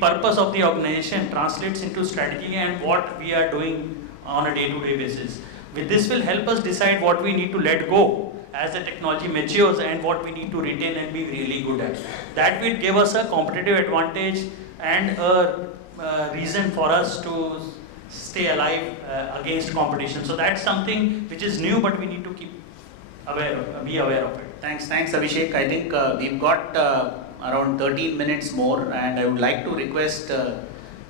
purpose of the organization translates into strategy and what we are doing on a day-to-day basis. With this will help us decide what we need to let go as the technology matures and what we need to retain and be really good at. That will give us a competitive advantage and a reason for us to stay alive against competition. So that's something which is new, but we need to be aware of it. Thanks, Abhishek. I think we've got around 13 minutes more, and I would like to request the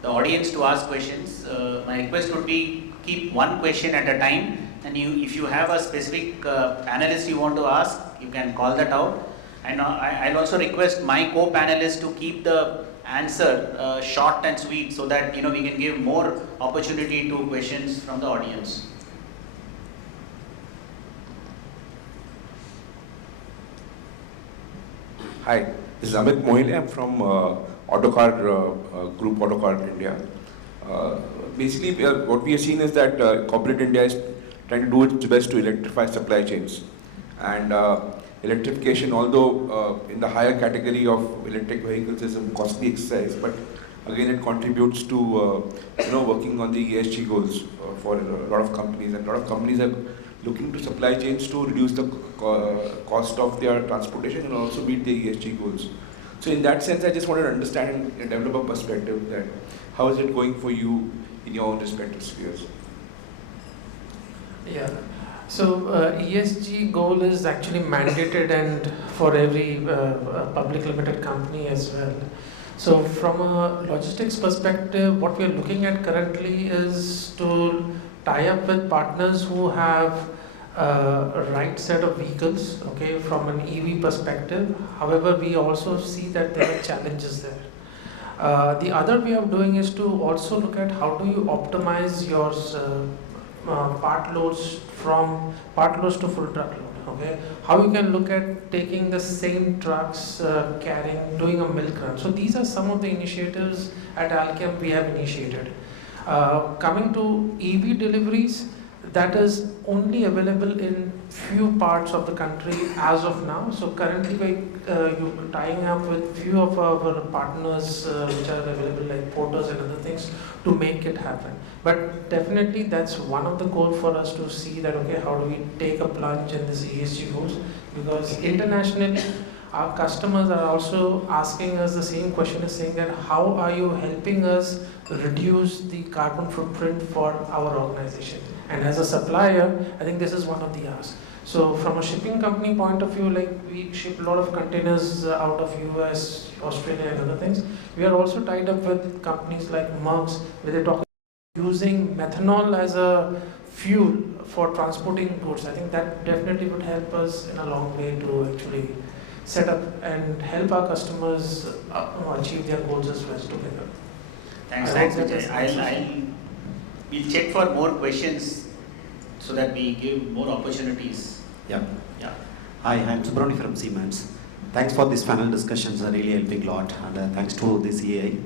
audience to ask questions. My request would be keep one question at a time, and if you have a specific analyst you want to ask, you can call that out. And I'll also request my co-panelists to keep the answer short and sweet so that we can give more opportunity to questions from the audience. Hi, this is Amit Mohile. I'm from Autocar Group Autocar India. Basically, what we are seeing is that corporate India is trying to do its best to electrify supply chains. And electrification, although in the higher category of electric vehicles, is a costly exercise, but again, it contributes to working on the ESG goals for a lot of companies. And a lot of companies are looking to supply chains to reduce the cost of their transportation and also meet the ESG goals. So in that sense, I just wanted to understand and develop a perspective that how is it going for you in your own respective spheres? Yeah. So ESG goal is actually mandated and for every public limited company as well. So from a logistics perspective, what we are looking at currently is to tie up with partners who have a right set of vehicles, okay, from an EV perspective. However, we also see that there are challenges there. The other way of doing is to also look at how do you optimize your part loads to full truckload. Okay, how you can look at taking the same trucks, doing a milk run. So these are some of the initiatives at Alchem we have initiated. Coming to EV deliveries, that is only available in few parts of the country as of now. So currently we're tying up with few of our partners which are available like porters and other things to make it happen. But definitely that's one of the goals for us to see that, okay, how do we take a plunge in this ESG goals, because internationally our customers are also asking us the same question, is saying that how are you helping us reduce the carbon footprint for our organization? And as a supplier, I think this is one of the asks. So from a shipping company point of view, like we ship a lot of containers out of US, Australia and other things. We are also tied up with companies like Merck's, where they talk using methanol as a fuel for transporting goods. I think that definitely would help us in a long way to actually set up and help our customers achieve their goals as well together. Thanks, Vijay. We'll check for more questions so that we give more opportunities. Yeah. Hi, I'm Subramani from Siemens. Thanks for this panel discussions, are really helping a lot, and thanks to the CII.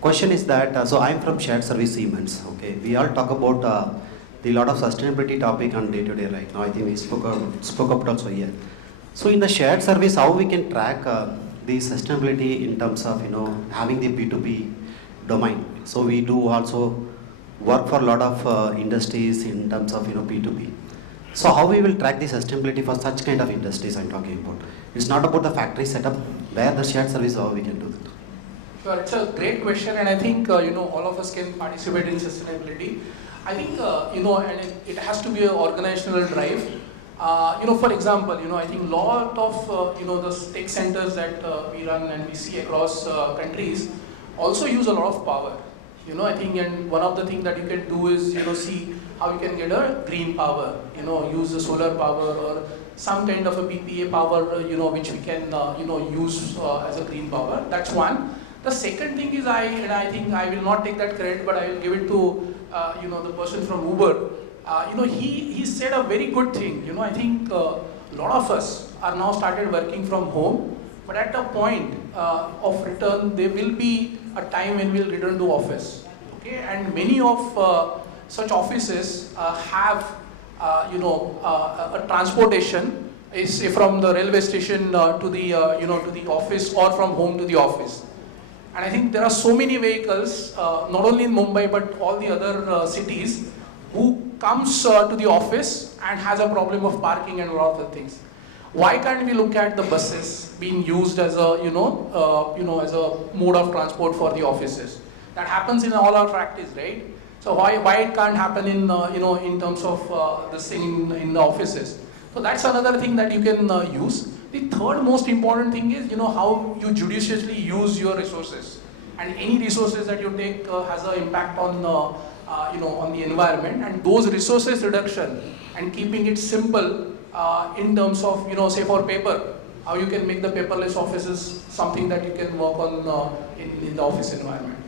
Question is that, so I'm from shared service Siemens, okay. We all talk about the lot of sustainability topic on day-to-day right now. I think we spoke about also here. So in the shared service, how we can track the sustainability in terms of, having the B2B domain. So we do also work for a lot of industries in terms of, B2B. So how we will track the sustainability for such kind of industries I'm talking about? It's not about the factory setup, where the shared service, how we can do that. Sure, it's a great question, and I think all of us can participate in sustainability. I think and it has to be an organizational drive. For example, I think a lot of the tech centers that we run and we see across countries also use a lot of power. I think, and one of the things that you can do is see how you can get a green power. Use the solar power or some kind of a PPA power. Which we can use as a green power. That's one. The second thing is I think I will not take that credit, but I will give it to the person from Uber. He said a very good thing. I think a lot of us are now started working from home, but at a point of return, there will be a time when we'll return to office. Okay, and many of such offices have a transportation is from the railway station to the to the office or from home to the office. And I think there are so many vehicles, not only in Mumbai but all the other cities, who comes to the office and has a problem of parking and a lot of the things. Why can't we look at the buses being used as a as a mode of transport for the offices? That happens in all our practice, right? So why it can't happen in in terms of this thing in the offices? So that's another thing that you can use. The third most important thing is how you judiciously use your resources, and any resources that you take has an impact on on the environment, and those resources reduction and keeping it simple in terms of say for paper, how you can make the paperless offices something that you can work on in the office environment.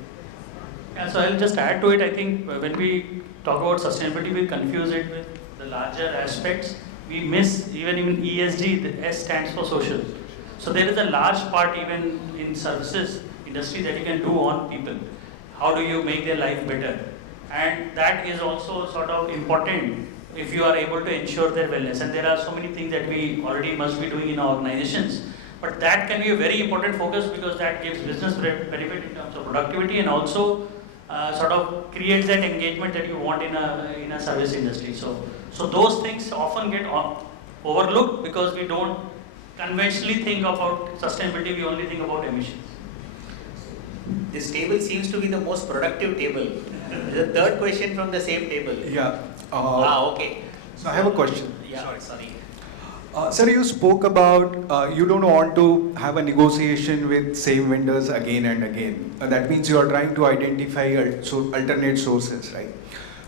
Yeah, so I'll just add to it. I think when we talk about sustainability, we confuse it with the larger aspects. We miss even ESG, the S stands for social. So there is a large part even in services industry that you can do on people. How do you make their life better? And that is also sort of important if you are able to ensure their wellness. And there are so many things that we already must be doing in our organizations. But that can be a very important focus because that gives business benefit in terms of productivity and also sort of creates that engagement that you want in a service industry. So those things often get overlooked because we don't conventionally think about sustainability, we only think about emissions. This table seems to be the most productive table. The third question from the same table. Yeah. Okay. So I have a question. Yeah, sorry. Sir, you spoke about you don't want to have a negotiation with same vendors again and again. That means you are trying to identify alternate sources, right?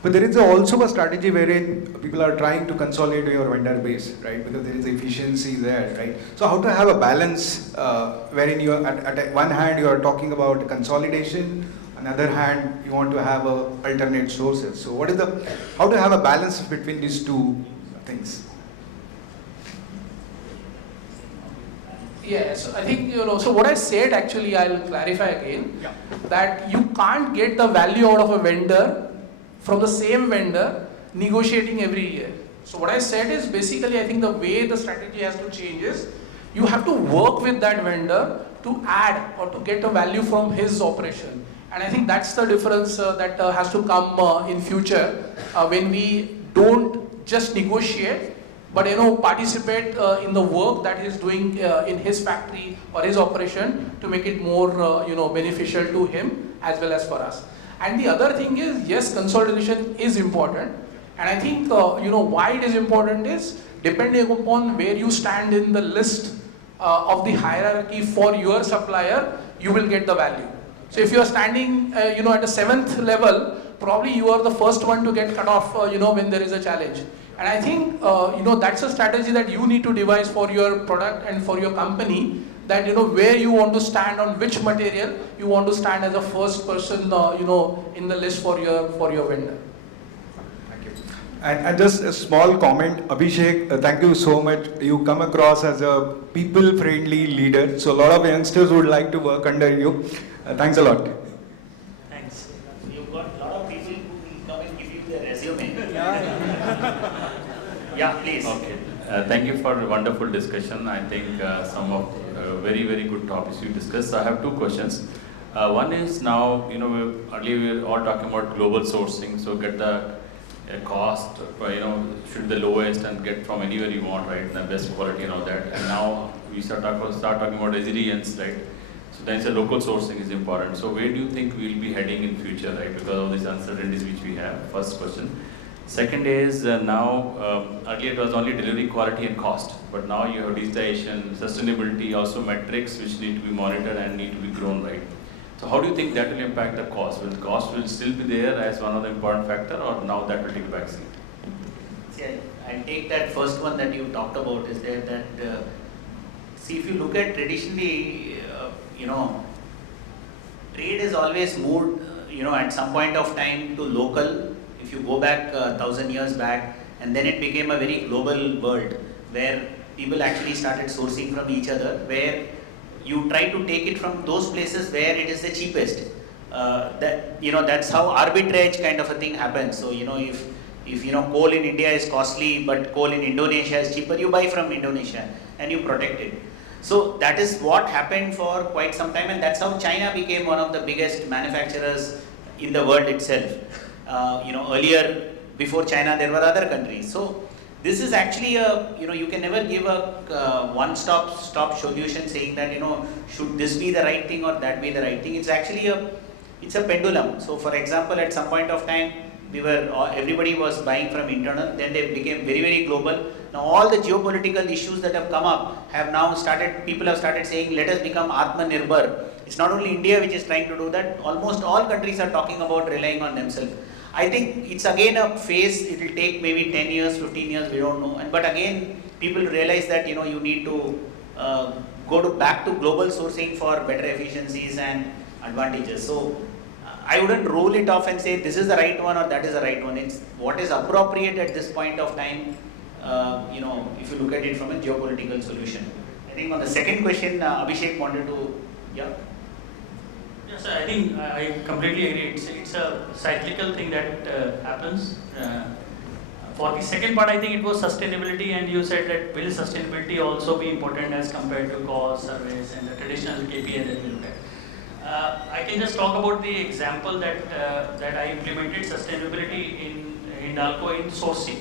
But there is also a strategy wherein people are trying to consolidate your vendor base, right? Because there is efficiency there, right? So how to have a balance wherein you are at one hand you are talking about consolidation, another hand you want to have alternate sources. So how to have a balance between these two things? Yes, I think, so what I said actually, I'll clarify again, that you can't get the value out of a vendor from the same vendor negotiating every year. So what I said is basically, I think the way the strategy has to change is, you have to work with that vendor to add or to get a value from his operation. And I think that's the difference that has to come in future when we don't just negotiate, but participate in the work that he's doing in his factory or his operation to make it more beneficial to him as well as for us. And the other thing is, yes, consolidation is important. And I think why it is important is depending upon where you stand in the list of the hierarchy for your supplier, you will get the value. So if you are standing at a 7th level, probably you are the first one to get cut off when there is a challenge. And I think that's a strategy that you need to devise for your product and for your company, that where you want to stand on which material you want to stand as a first person in the list for your vendor. Thank you. And just a small comment, Abhishek, thank you so much. You come across as a people-friendly leader, so a lot of youngsters would like to work under you. Thanks a lot. Thanks. You've got a lot of people who will come and give you their resume. Yeah, please. Okay. Thank you for a wonderful discussion. I think some of very, very good topics you discussed. So I have two questions. One is now, earlier we were all talking about global sourcing, so get the cost, should be the lowest and get from anywhere you want, right, the best quality and all that. And now we start talking about resilience, right? So then it's a local sourcing is important. So where do you think we'll be heading in future, right, because of these uncertainties which we have? First question. Second is now, earlier it was only delivery quality and cost, but now you have digitization, sustainability, also metrics which need to be monitored and need to be grown, right? So how do you think that will impact the cost? Will the cost will still be there as one of the important factor, or now that will take a back seat? See, I'll take that first one that you talked about, is there that, see, if you look at traditionally, trade has always moved, at some point of time to local. If you go back 1,000 years back, and then it became a very global world where people actually started sourcing from each other, where you try to take it from those places where it is the cheapest. That's how arbitrage kind of a thing happens. So if coal in India is costly but coal in Indonesia is cheaper, you buy from Indonesia and you protect it. So that is what happened for quite some time, and that's how China became one of the biggest manufacturers in the world itself. Earlier, before China, there were other countries. So this is actually you can never give a one-stop solution saying that, should this be the right thing or that be the right thing. It's actually it's a pendulum. So for example, at some point of time, everybody was buying from internal, then they became very, very global. Now all the geopolitical issues that have come up people have started saying, let us become Atmanirbhar. It's not only India which is trying to do that, almost all countries are talking about relying on themselves. I think it's again a phase, it will take maybe 10 years, 15 years, we don't know. But again, people realize that, you need to back to global sourcing for better efficiencies and advantages. So I wouldn't roll it off and say this is the right one or that is the right one. It's what is appropriate at this point of time, if you look at it from a geopolitical solution. I think on the second question, Abhishek wanted to, yeah? Yes, I think I completely agree. It's a cyclical thing that happens. For the second part, I think it was sustainability, and you said that will sustainability also be important as compared to cost, service, and the traditional KPI that we look at. I can just talk about the example that I implemented sustainability in Hindalco in sourcing.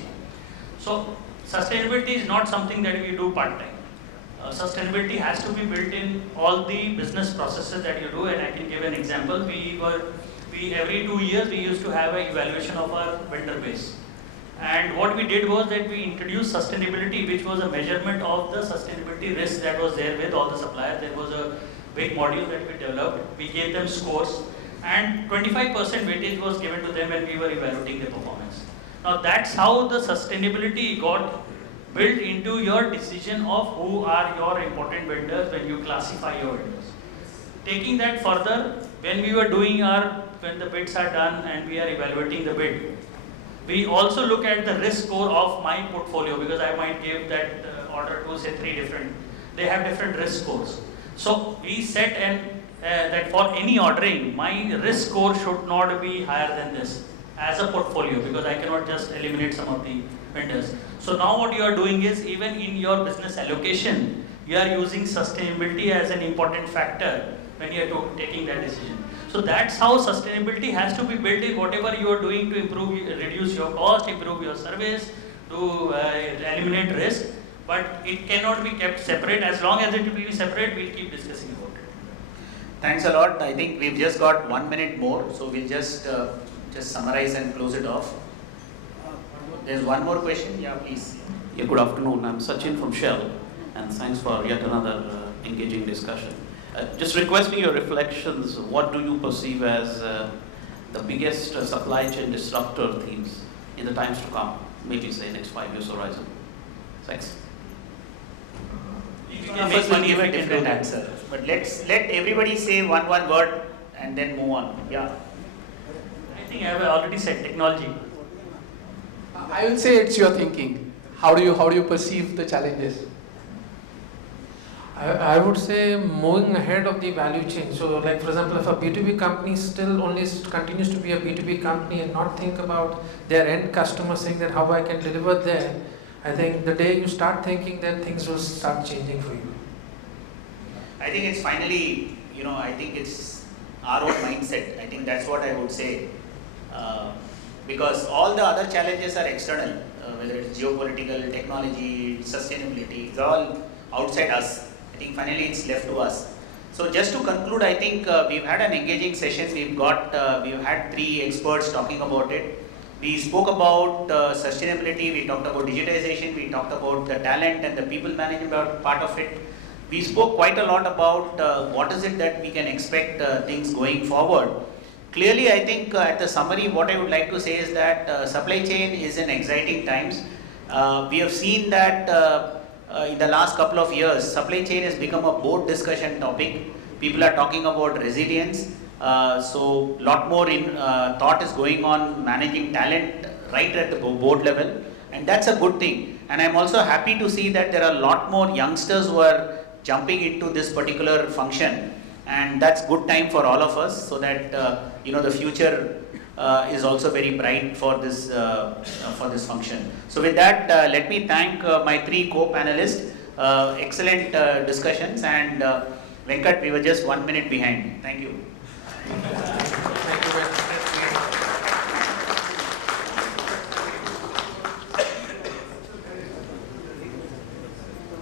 So sustainability is not something that we do part-time. Sustainability has to be built in all the business processes that you do, and I can give an example. We every 2 years we used to have an evaluation of our vendor base. And what we did was that we introduced sustainability, which was a measurement of the sustainability risk that was there with all the suppliers. There was a big module that we developed. We gave them scores, and 25% weightage was given to them when we were evaluating their performance. Now that's how the sustainability got built into your decision of who are your important vendors when you classify your vendors. Taking that further, when we were doing when the bids are done and we are evaluating the bid, we also look at the risk score of my portfolio, because I might give that order to say they have different risk scores. So we set that for any ordering, my risk score should not be higher than this as a portfolio, because I cannot just eliminate some of the vendors. So now what you are doing is, even in your business allocation, you are using sustainability as an important factor when you are taking that decision. So that's how sustainability has to be built in whatever you are doing to reduce your cost, improve your service, to eliminate risk. But it cannot be kept separate. As long as it will be separate, we'll keep discussing about it. Thanks a lot. I think we've just got 1 minute more, so we'll just summarize and close it off. There's one more question. Yeah, please. Yeah, good afternoon. I'm Sachin from Shell, and thanks for yet another engaging discussion. Just requesting your reflections. What do you perceive as the biggest supply chain disruptor themes in the times to come? Maybe say next 5 years horizon. Thanks. Each one of us will give a different answer, but let everybody say one word and then move on. Yeah. I think I have already said technology. I will say it's your thinking. How do you perceive the challenges? I would say moving ahead of the value chain. So like for example, if a B2B company still only continues to be a B2B company and not think about their end customer, saying that how I can deliver there, I think the day you start thinking that, things will start changing for you. I think it's finally, I think it's our own mindset. I think that's what I would say. Because all the other challenges are external, whether it's geopolitical, technology, sustainability, it's all outside us. I think finally it's left to us. So just to conclude, I think we've had an engaging session. We've had 3 experts talking about it. We spoke about sustainability, we talked about digitization, we talked about the talent and the people management part of it. We spoke quite a lot about what is it that we can expect things going forward. Clearly, I think at the summary, what I would like to say is that supply chain is in exciting times. We have seen that in the last couple of years, supply chain has become a board discussion topic. People are talking about resilience. So lot more thought is going on managing talent right at the board level, and that's a good thing. And I'm also happy to see that there are a lot more youngsters who are jumping into this particular function, and that's good time for all of us, so that the future is also very bright for this function. So with that, let me thank my 3 co-panelists. Excellent discussions, and Venkat, we were just 1 minute behind. Thank you.